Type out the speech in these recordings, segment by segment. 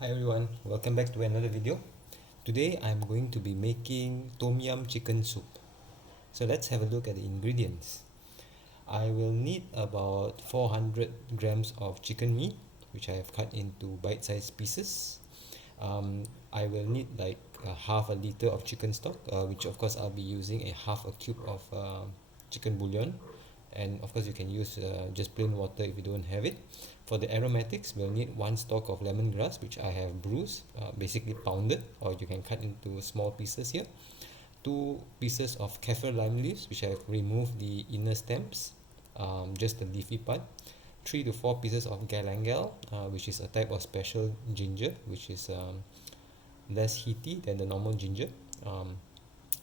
Hi everyone, welcome back to another video. Today I'm going to be making Tom Yam chicken soup. So let's have a look at the ingredients. I will need about 400 grams of chicken meat, which I have cut into bite-sized pieces. I will need like half a liter of chicken stock, which of course I'll be using a half a cube of chicken bouillon, and of course you can use just plain water if you don't have it. For the aromatics, we'll need one stalk of lemongrass, which I have bruised, basically pounded, or you can cut into small pieces here. Two pieces of Kafir lime leaves, which I have removed the inner stems, just the leafy part. 3 to 4 pieces of Galangal, which is a type of special ginger, which is less heaty than the normal ginger.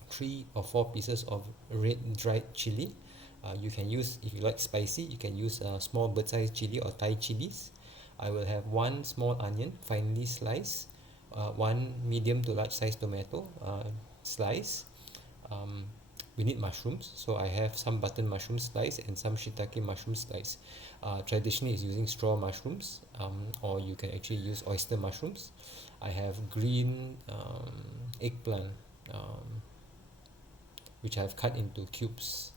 3 or 4 pieces of red dried chili. You can use, if you like spicy, you can use small bird-sized chili or Thai chilies. I will have one small onion finely sliced, one medium to large size tomato slice. um, we need mushrooms, so I have some button mushroom slice and some shitake mushroom slice. Traditionally is using straw mushrooms, or you can actually use oyster mushrooms. I have green eggplant, which I have cut into cubes.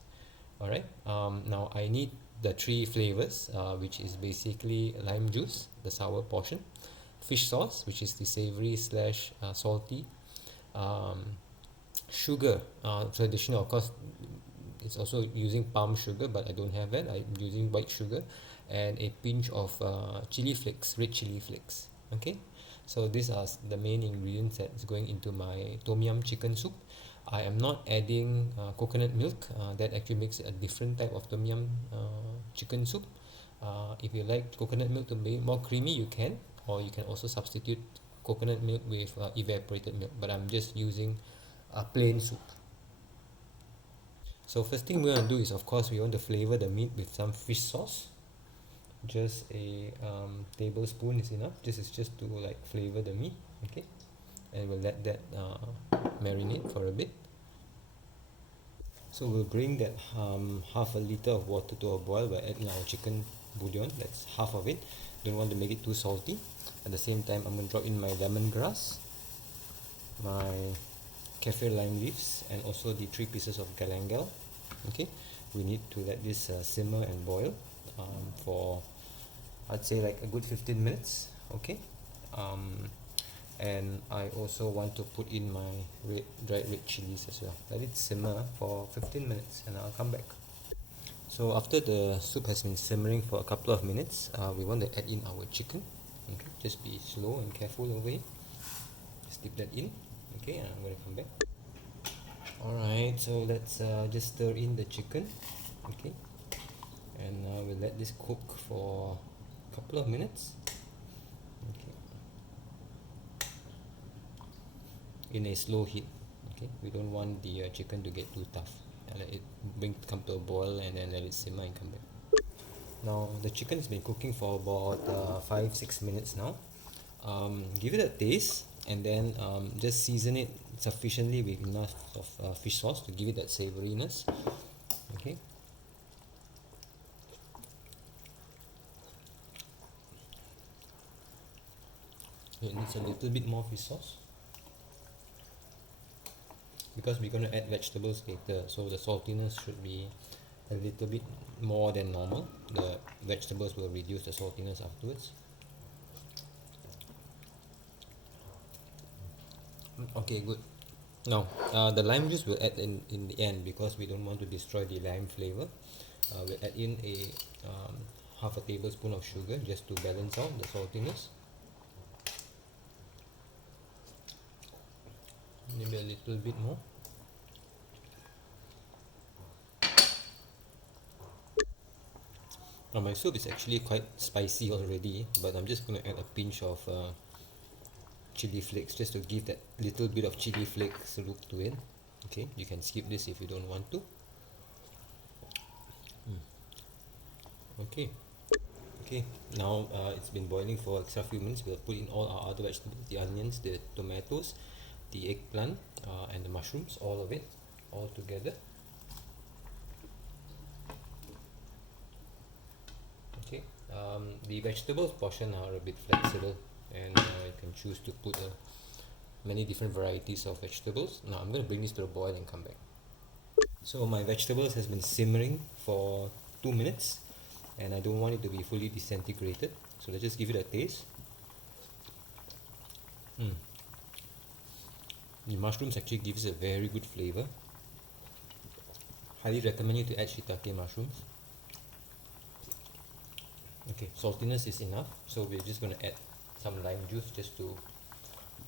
Alright, now I need the three flavors, which is basically lime juice, the sour portion, fish sauce, which is the savory slash salty, um, sugar, traditional, of course it's also using palm sugar, but I don't have that. I'm using white sugar, and a pinch of chili flakes, red chili flakes. Okay, so these are the main ingredients that's going into my tom yum chicken soup. I am not adding coconut milk. That actually makes it a different type of tom yum chicken soup. If you like coconut milk to be more creamy, you can, or you can also substitute coconut milk with evaporated milk, but I'm just using plain soup. So first thing we're going to do is, of course, we want to flavor the meat with some fish sauce. Just a tablespoon is enough. This is just to like flavor the meat. Okay, and we'll let that marinate for a bit. So we'll bring that half a liter of water to a boil by adding our chicken bouillon. That's half of it. Don't want to make it too salty. At the same time, I'm going to drop in my lemongrass, my Kafir lime leaves, and also the 3 pieces of galangal. Okay, we need to let this simmer and boil for, I'd say, like a good 15 minutes. Okay, and I also want to put in my dried red chilies as well. Let it simmer for 15 minutes and I'll come back. So after the soup has been simmering for a couple of minutes, we want to add in our chicken. Okay, just be slow and careful over here. Just dip that in. Okay, and I'm going to come back. Alright, so let's just stir in the chicken. Okay, and we'll let this cook for a couple of minutes. Okay, in a slow heat. Okay, we don't want the chicken to get too tough. Let it come to a boil and then let it simmer and come back. Now the chicken has been cooking for about 5-6 minutes now. Give it a taste, and then just season it sufficiently with enough of fish sauce to give it that savoriness. Okay, it needs a little bit more fish sauce because we're going to add vegetables later, so the saltiness should be a little bit more than normal. The vegetables will reduce the saltiness afterwards. Okay, good. Now the lime juice we'll add in the end because we don't want to destroy the lime flavor. We'll add in a half a tablespoon of sugar just to balance out the saltiness. Maybe a little bit more. Now my soup is actually quite spicy already, but I'm just going to add a pinch of chili flakes just to give that little bit of chili flakes look to it. Okay, you can skip this if you don't want to. Okay, now it's been boiling for extra few minutes. We'll put in all our other vegetables, the onions, the tomatoes, the eggplant, and the mushrooms, all of it, all together. Okay, the vegetables portion are a bit flexible. and you can choose to put many different varieties of vegetables. Now I'm going to bring this to the boil and come back. So my vegetables has been simmering for 2 minutes, and I don't want it to be fully disintegrated, so let's just give it a taste. The mushrooms actually gives a very good flavor. Highly recommend you to add shitake mushrooms. Okay, saltiness is enough, so we're just going to add some lime juice just to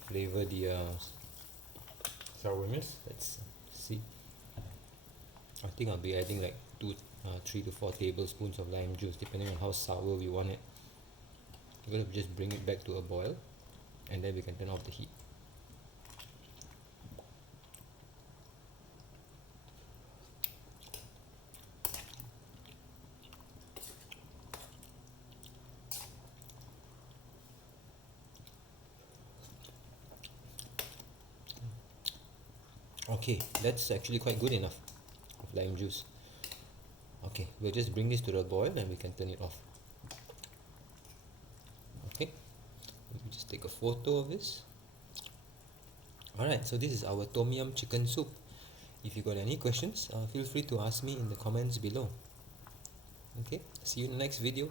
flavor the sourness. Let's see. I think I'll be adding like 3 to 4 tablespoons of lime juice, depending on how sour we want it. We're going to just bring it back to a boil, and then we can turn off the heat. Okay, that's actually quite good enough of lime juice. Okay, we'll just bring this to the boil and we can turn it off. Okay, let me just take a photo of this. Alright, so this is our Tom Yum chicken soup. If you got any questions, feel free to ask me in the comments below. Okay, see you in the next video.